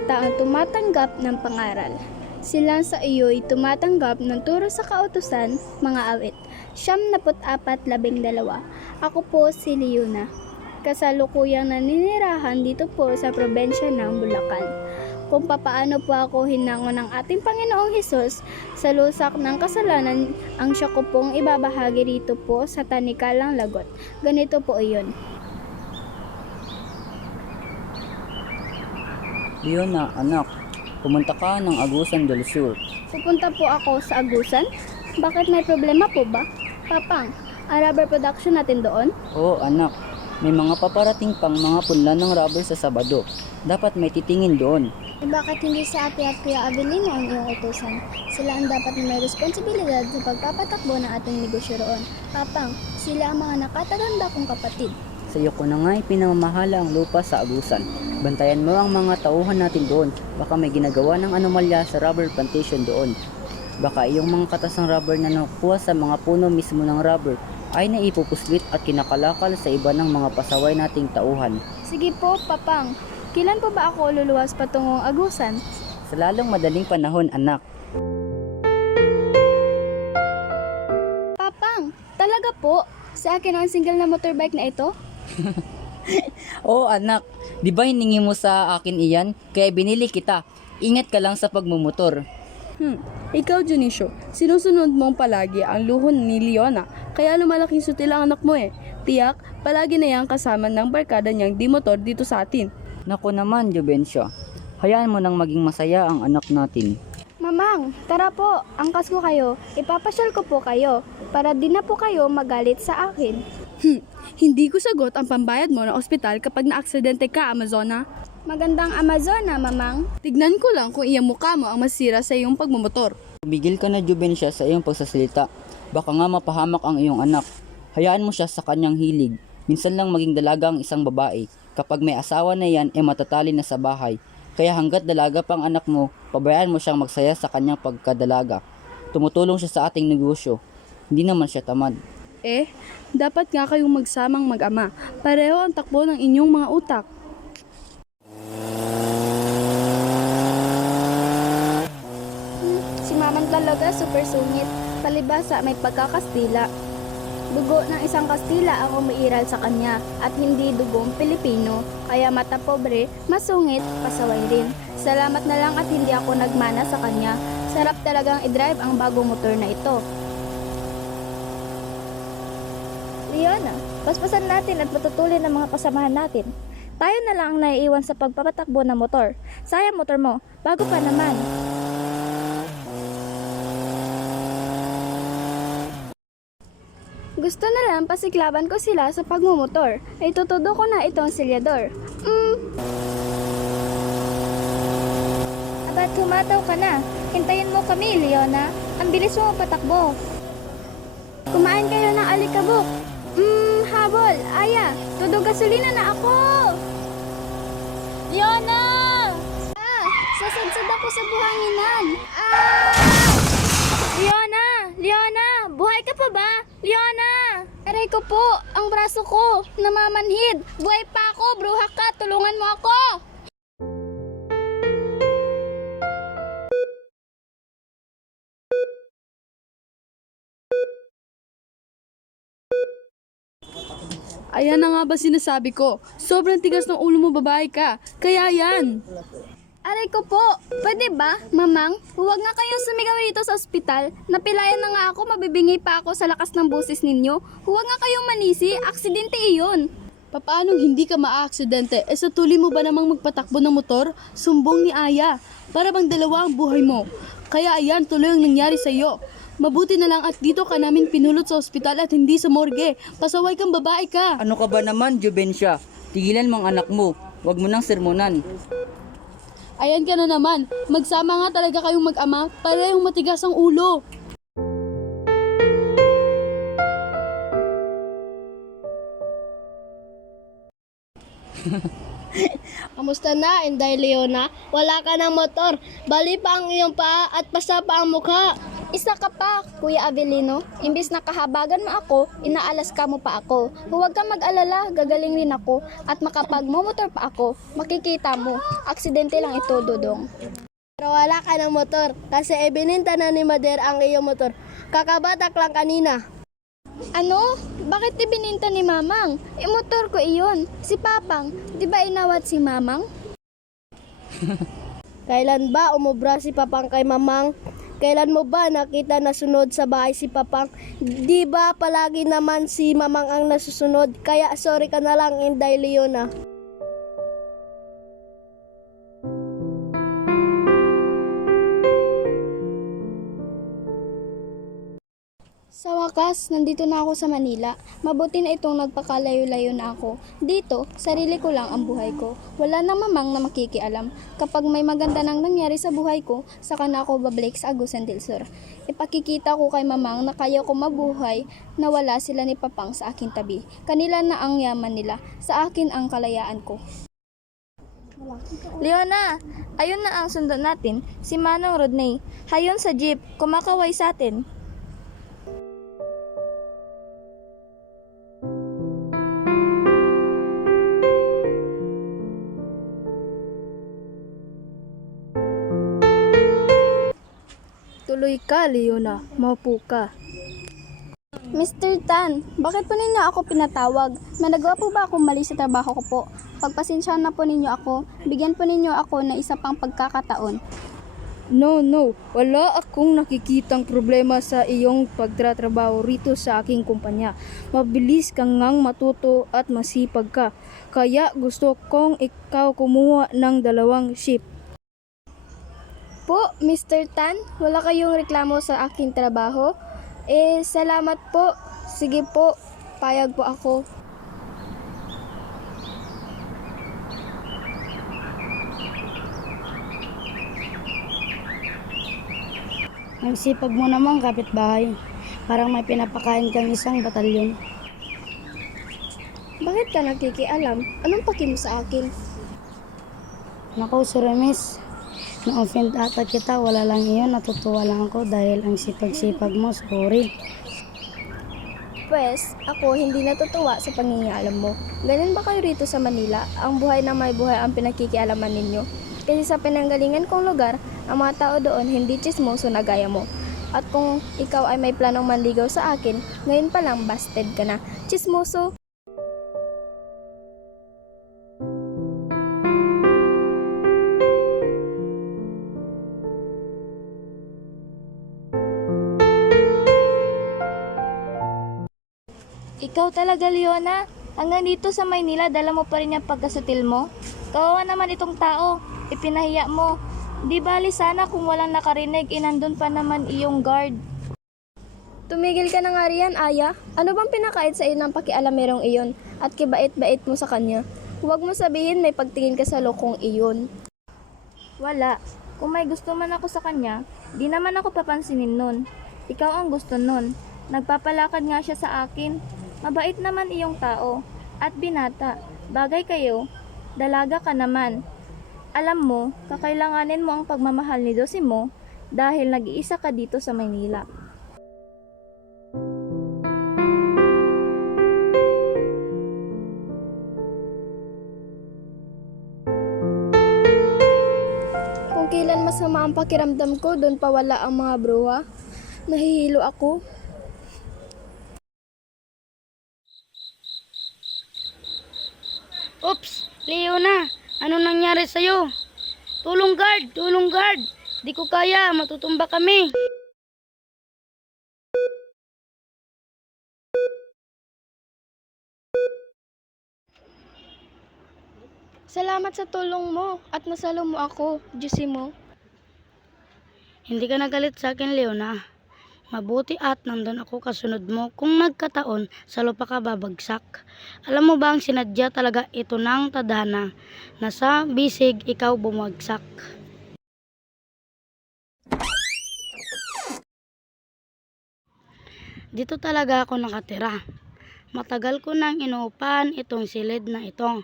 mga taong tumatanggap ng pangaral. Silang sa iyo'y tumatanggap ng turo sa kautusan, mga awit. 74:12. Ako po si Leona. Kasalukuyang naninirahan dito po sa probensya ng Bulacan. Kung papaano po ako hinango ng ating Panginoong Hesus sa lusak ng kasalanan, ang siya ko pong ibabahagi rito po sa tanikalang lagot. Ganito po iyon. Leona, anak, pumunta ka ng Agusan del Sur. Pupunta po ako sa Agusan? Bakit may problema po ba? Papang, ang rubber production natin doon? Oo, anak, may mga paparating pang mga punla ng rubber sa Sabado. Dapat may titingin doon. Bakit hindi sa ate at Kuya Avelino ang iyong utusan? Sila ang dapat na may responsibilidad sa pagpapatakbo ng ating negosyo roon. Papang, sila ang mga nakataganda kong kapatid. Sa iyo ko na nga ipinamamahala ang lupa sa Agusan. Bantayan mo ang mga tauhan natin doon. Baka may ginagawa ng anomalya sa rubber plantation doon. Baka iyong mga katas ng rubber na nakuha sa mga puno mismo ng rubber ay naipupuslit at kinakalakal sa iba ng mga pasaway nating tauhan. Sige po, Papang. Kailan po ba ako luluwas patungong Agusan? Sa lalong madaling panahon, anak. Papang, talaga po? Sa akin ang single na motorbike na ito? Oo, anak. Di ba hiningi mo sa akin iyan? Kaya binili kita. Ingat ka lang sa pagmumotor. Ikaw, Junicio, sinusunod mong palagi ang luhon ni Leona, kaya lumalaking sutil ang anak mo eh. Tiyak, palagi na yan kasama ng barkada niyang di motor dito sa atin. Naku naman, Jubensya. Hayaan mo nang maging masaya ang anak natin. Mamang, tara po, angkas ko kayo. Ipapasyal ko po kayo para di na po kayo magalit sa akin. Hindi ko sagot ang pambayad mo ng ospital kapag na-aksidente ka, Amazona. Magandang Amazona, Mamang. Tignan ko lang kung iyang mukha mo ang masira sa iyong pagmumotor. Tumigil ka na, Jubensya, sa iyong pagsasalita. Baka nga mapahamak ang iyong anak. Hayaan mo siya sa kanyang hilig. Minsan lang maging dalaga ang isang babae. Kapag may asawa na yan, matatali na sa bahay. Kaya hanggat dalaga pang anak mo, pabayaan mo siyang magsaya sa kanyang pagkadalaga. Tumutulong siya sa ating negosyo. Hindi naman siya tamad. Dapat nga kayong magsamang mag-ama. Pareho ang takbo ng inyong mga utak. Si Mamang talaga super sungit. Palibasa may pagkakastila. Dugo ng isang Kastila ang umiiral sa kanya at hindi dugong Pilipino. Kaya mata pobre, masungit, pasaway rin. Salamat na lang at hindi ako nagmana sa kanya. Sarap talagang i-drive ang bagong motor na ito. Leona, paspasan natin at patutulin ang mga kasamahan natin. Tayo na lang ang naiiwan sa pagpapatakbo ng motor. Sayang motor mo, bago pa naman. Gusto na lang pasiklaban ko sila sa pagmumotor. Ay tutudo ko na itong silyador. Abat humataw ka na. Hintayin mo kami, Leona. Ang bilis mo patakbo. Kumain kayo ng alikabok. Habol. Aya, tudog gasolina na ako. Leona! Sasadsad ako sa buhanginan. Leona! Leona! Buhay ka pa ba? Leona! Aray ko po, ang braso ko, namamanhid. Buhay pa ako, bruha ka, tulungan mo ako. Ayan na nga ba sinasabi ko? Sobrang tigas ng ulo mo, babae ka. Kaya yan. Aray ko po, pwede ba, Mamang? Huwag nga kayong sumigaw rito sa ospital. Napilayan na nga ako, mabibingi pa ako sa lakas ng boses ninyo. Huwag nga kayong manisi, aksidente iyon. Papaanong hindi ka maaaksidente? Sa tuli mo ba namang magpatakbo ng motor? Sumbong ni Aya. Para bang dalawa ang buhay mo. Kaya ayan, tuloy ang nangyari sa iyo. Mabuti na lang at dito ka namin pinulot sa ospital at hindi sa morgue. Pasaway kang babae ka. Ano ka ba naman, Jubensya? Tigilan mo ang anak mo. Huwag mo nang sermonan. Ayan ka na naman. Magsama nga talaga kayong mag-ama. Parehong matigas ang ulo. Kamusta na, Inday Leona? Wala ka ng motor. Bali pa ang iyong paa at basa pa ang mukha. Isa ka pa, Kuya Avelino. Imbis na kahabagan mo ako, inaalas ka mo pa ako. Huwag kang mag-alala, gagaling rin ako. At makapag-motor pa ako, makikita mo. Aksidente lang ito, Dodong. Pero wala ka ng motor kasi ibininta na ni Mader ang iyong motor. Kakabatak lang kanina. Ano? Bakit ibininta ni Mamang? Motor ko iyon. Si Papang, di ba inawat si Mamang? Kailan ba umubra si Papang kay Mamang? Kailan mo ba nakita na sunod sa bahay si Papang? Di ba palagi naman si Mamang ang nasusunod? Kaya sorry ka na lang, Inday Leona. Sa wakas, nandito na ako sa Manila. Mabuti na itong nagpakalayo-layo na ako. Dito, sarili ko lang ang buhay ko. Wala nang mamang na makikialam. Kapag may maganda nang nangyari sa buhay ko, saka na ako babalik sa Agusan del Sur. Ipakikita ko kay mamang na kaya ko mabuhay na wala sila ni Papang sa aking tabi. Kanila na ang yaman nila, sa akin ang kalayaan ko. Leona, ayun na ang sundo natin, si Manong Rodney. Hayon sa jeep, kumakaway sa atin. Tuloy ka, Leona. Maupo ka. Mr. Tan, bakit po ninyo ako pinatawag? Managawa po ba akong mali sa trabaho ko po? Pagpasensyahan na po ninyo ako, bigyan po ninyo ako ng isa pang pagkakataon. No. Wala akong nakikitang problema sa iyong pagtatrabaho rito sa aking kumpanya. Mabilis kang ngang matuto at masipag ka. Kaya gusto kong ikaw kumuha ng 2 shift. Po, Mr. Tan, wala kayong reklamo sa aking trabaho? Salamat po. Sige po, payag po ako. Ang sipag mo naman, kapitbahay. Parang may pinapakain kang isang batalyon. Bakit ka nakikialam? Anong paki mo sa akin? Naku, Sir Remis. Na-offend ata kita, wala lang iyon. Natutuwa lang ako dahil ang sipag-sipag mo, sorry. Pwes, ako hindi natutuwa sa pangingialam mo. Ganun ba kayo rito sa Manila? Ang buhay na may buhay ang pinakikialaman ninyo. Kasi sa pinanggalingan kong lugar, ang mga tao doon hindi chismoso na gaya mo. At kung ikaw ay may planong manligaw sa akin, ngayon pa lang busted ka na. Chismoso! Ikaw talaga, Leona. Hanggang dito sa Maynila, dala mo pa rin yung pagkasutil mo. Kawawa naman itong tao. Ipinahiya mo. Di bali sana kung walang nakarinig, inandun pa naman iyong guard. Tumigil ka na nga riyan, Aya. Ano bang pinakait sa iyo ng pakialamerong iyon at kibait-bait mo sa kanya? Huwag mo sabihin may pagtingin ka sa lokong iyon. Wala. Kung may gusto man ako sa kanya, di naman ako papansinin nun. Ikaw ang gusto nun. Nagpapalakad nga siya sa akin. Mabait naman iyong tao. At binata. Bagay kayo. Dalaga ka naman. Alam mo, kakailanganin mo ang pagmamahal ni Dosimo dahil nag-iisa ka dito sa Maynila. Kung kailan masama ang pakiramdam ko, doon pa wala ang mga bruha. Nahihilo ako. Oops! Leona! Ano nangyari sa'yo? Tulong guard! Tulong guard! Di ko kaya, matutumba kami. Salamat sa tulong mo at nasalo mo ako, Diyosimo. Hindi ka nagalit sa akin, Leona. Mabuti at nandun ako kasunod mo. Kung nagkataon, sa lupa ka babagsak. Alam mo ba ang sinadya talaga ito ng tadhana na sa bisig ikaw bumagsak? Dito talaga ako nakatira. Matagal ko nang inuupahan itong silid na ito.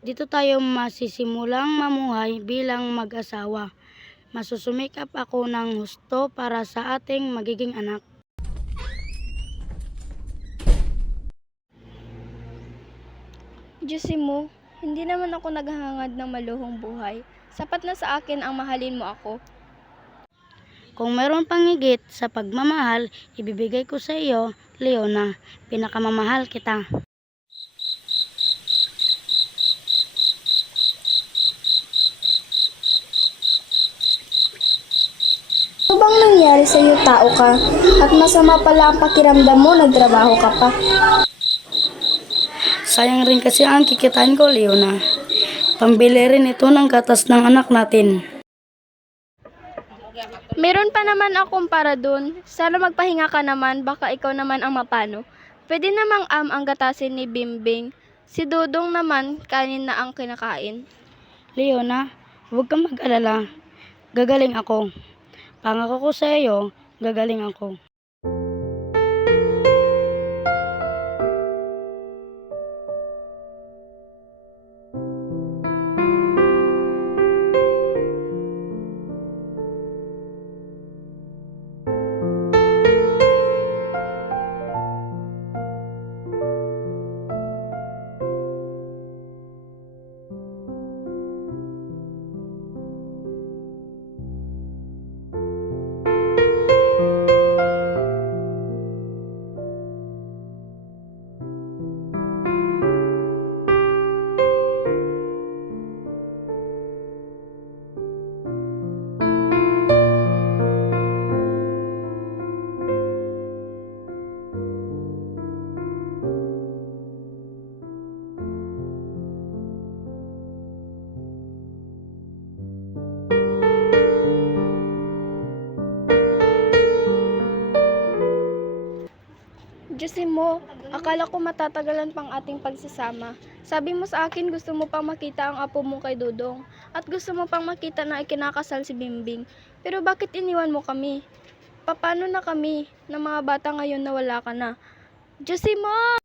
Dito tayo masisimulang mamuhay bilang mag-asawa. Masusumikap ako ng husto para sa ating magiging anak. Diyos mo, hindi naman ako naghahangad ng maluhong buhay. Sapat na sa akin ang mahalin mo ako. Kung meron pang higit sa pagmamahal, ibibigay ko sa iyo, Leona. Pinakamamahal kita. Ano bang nangyari sa iyo, tao ka? At masama pala ang pakiramdam mo, nagtrabaho ka pa. Sayang rin kasi ang kikitain ko, Leona. Pambili rin ito ng gatas ng anak natin. Meron pa naman akong para dun. Sana magpahinga ka naman, baka ikaw naman ang mapano. Pwede namang ang gatasin ni Bimbing. Si Dudong naman, kanin na ang kinakain. Leona, huwag kang mag-alala. Gagaling ako. Pangako ko sa iyo, gagaling ako. Diyos mo, akala ko matatagalan pang ating pagsasama. Sabi mo sa akin gusto mo pang makita ang apo mo kay Dudong. At gusto mo pang makita na ikinakasal si Bimbing. Pero bakit iniwan mo kami? Paano na kami ng mga bata ngayon na wala ka na? Diyos mo!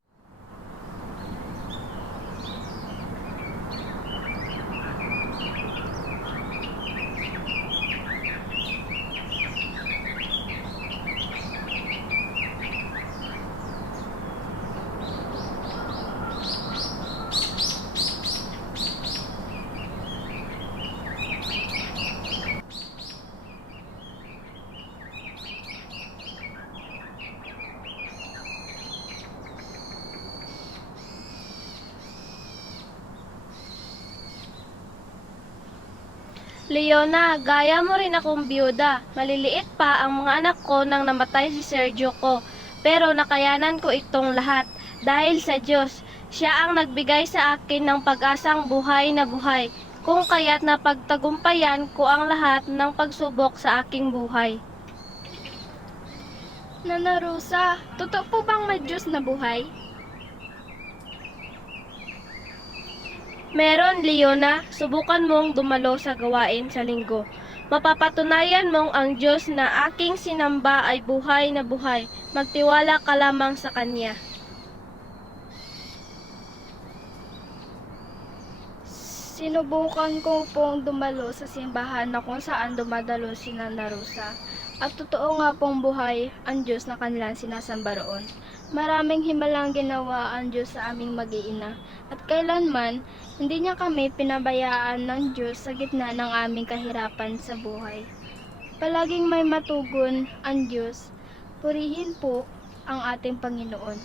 Leona, gaya mo rin akong biyuda. Maliliit pa ang mga anak ko nang namatay si Sergio ko. Pero nakayanan ko itong lahat dahil sa Diyos. Siya ang nagbigay sa akin ng pag-asang buhay na buhay. Kung kaya't napagtagumpayan ko ang lahat ng pagsubok sa aking buhay. Nana Rosa, totoo po bang may Diyos na buhay? Meron, Leona. Subukan mong dumalo sa gawain sa linggo. Mapapatunayan mong ang Diyos na aking sinamba ay buhay na buhay. Magtiwala ka lamang sa Kanya. Sinubukan ko pong dumalo sa simbahan na kung saan dumadalo si Nana Rosa. At totoo nga pong buhay ang Diyos na kanilang sinasamba roon. Maraming himalang ginawa ang Diyos sa aming mag-iina. At kailanman, hindi niya kami pinabayaan ng Diyos sa gitna ng aming kahirapan sa buhay. Palaging may matugon ang Diyos. Purihin po ang ating Panginoon.